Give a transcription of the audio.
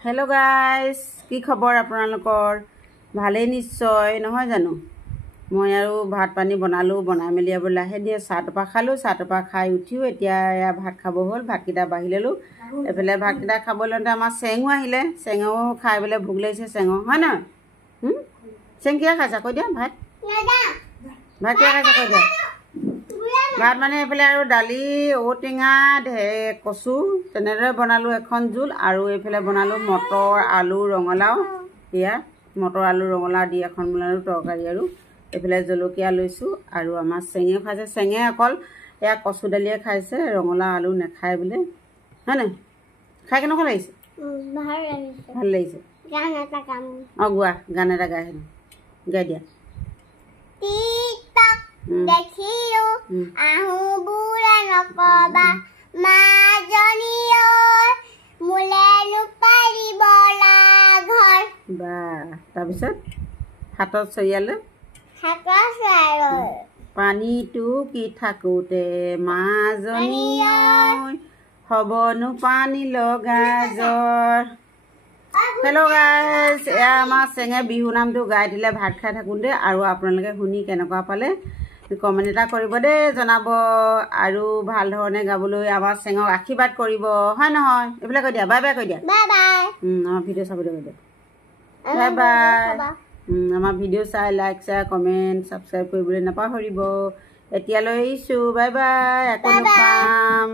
hello guys की खबर आपनालोकर भाले निश्चय নহয় জানো মই আৰু ভাত পানী বনালো বনাই মেলি আব লাহে দিয়ে চাহটোপা খালো চাহটোপা খাই উঠিও এতিয়া এয়া ভাত খাব হল ভাতকিটা বাঢ়ি ললো এফালে ভাতকিটা খাব লওঁতে আমাৰ চেঙো আহিলে চেঙো খাই বলে ভোক লাগিছে চেঙো হয় না চেং কিয়া খাইছা কৈ দিয়া ভাত ভাত কিয়া খাইছা কৈ দিয়া ভাত মানে এফালে আৰু দালি ঔটেঙা কচু তেনেদৰে বনালো এখন জোল আৰু এফালে বনালো মটৰ আলু ৰঙলাও ইয়া মটৰ আলু ৰঙলাও দি এখন বনালো তৰকাৰী আৰু এফালে জলকীয়া লৈছো আৰু আমাৰ চেঙে খাইছে চেঙে অকল এয়া কচু দালিয়ে খাইছে ৰঙলাও আলু নেখায় বোলে হয় না খাই কেনেকুৱা লাগিছে ভাল লাগিছে গান এটা গাম গোৱা গান এটা গাই হেনো গাই দিয়া देखियो आहू बुरा नकबा माजनियो मुलेनु परिबला घर बा তাৰপিছত হাতত চয়ালে পানীটো কি থাকোতে মাজনিয় হবনো পানী লগা জ্বৰ हेलो गाइस या আমাৰ চেঙে বিহু নামটো গাই দিলে ভাত খাই থাকোঁতে আৰু আপোনালোকে শুনি কেনেকুৱা পালে কমেন্ট এটা কৰিব দে জনাব আৰু ভাল ধৰণে গাবলৈ আমাৰ চেঙক আশীৰ্বাদ কৰিব হয় নহয় এফালে কৈ দিয়া বাই বাই কৈ দিয়া বাই বাই আমাৰ ভিডিঅ' চাবলৈ কৈ দিয়া বাই বাই আমাৰ ভিডিঅ' চাই লাইক শ্বেয়াৰ কমেন্ট সাবস্ক্ৰাইব কৰিবলৈ নাপাহৰিব এতিয়ালৈ আহিছো বাই বাই আকৌ পাম